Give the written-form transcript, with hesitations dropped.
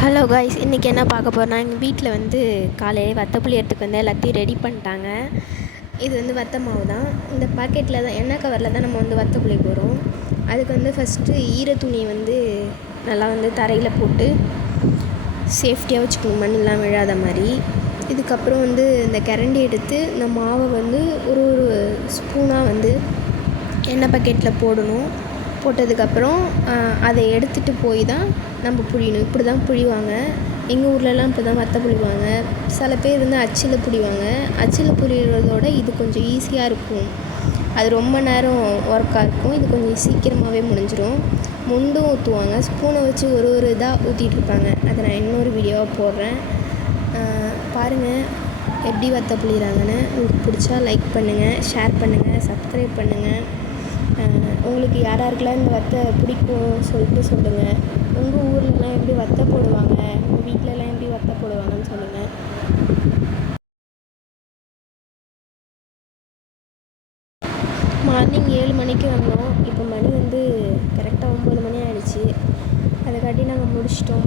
Hello guys, இன்றைக்கி என்ன பார்க்க போகிறோன்னா, எங்கள் வீட்டில் வந்து காலையிலே வத்தப்புளி எடுத்துகிட்டு வந்து எல்லாத்தையும் ரெடி பண்ணிட்டாங்க. இது வந்து வத்த மாவு தான். இந்த பாக்கெட்டில் தான், எண்ணெய் கவரில் தான் நம்ம வந்து வத்தப்புளி போகிறோம். அதுக்கு வந்து ஃபஸ்ட்டு ஈர துணியை வந்து நல்லா வந்து தரையில் போட்டு சேஃப்டியாக வச்சுக்கணும், மண்ணெலாம் விழாத மாதிரி. இதுக்கப்புறம் வந்து இந்த கரண்டி எடுத்து இந்த மாவை வந்து ஒரு ஸ்பூனாக வந்து எண்ணெய் பக்கெட்டில் போடணும். போட்டதுக்கப்புறம் அதை எடுத்துகிட்டு போய் தான் நம்ம புழியணும். இப்படி தான் புழிவாங்க. எங்கள் ஊர்லலாம் இப்படி தான் வத்த புழிவாங்க. சில பேர் வந்து அச்சில் புழிவாங்க. அச்சில் புழிகிறதோட இது கொஞ்சம் ஈஸியாக இருக்கும். அது ரொம்ப நேரம் ஒர்க்காக இருக்கும். இது கொஞ்சம் சீக்கிரமாகவே முடிஞ்சிடும். முண்டும் ஊற்றுவாங்க. ஸ்பூனை வச்சு ஒரு இதாக ஊற்றிட்டுருப்பாங்க. அதை நான் இன்னொரு வீடியோவாக போடுறேன், பாருங்கள் எப்படி வத்த புழிகிறாங்கன்னு. உங்களுக்கு பிடிச்சா லைக் பண்ணுங்கள், ஷேர் பண்ணுங்கள், சப்ஸ்கிரைப் பண்ணுங்கள். உங்களுக்கு யாராருக்கெல்லாம் இந்த வத்தை பிடிக்கும் சொல்லிட்டு சொல்லுங்கள். உங்கள் ஊர்லலாம் எப்படி வத்தை போடுவாங்க, உங்கள் வீட்டிலலாம் எப்படி வத்தை போடுவாங்கன்னு சொல்லுங்கள். மார்னிங் 7 மணிக்கு வந்தோம். இப்போ மணி வந்து கரெக்டாக 9 மணி ஆகிடுச்சி. அதை காட்டி நாங்கள் முடிச்சிட்டோம்.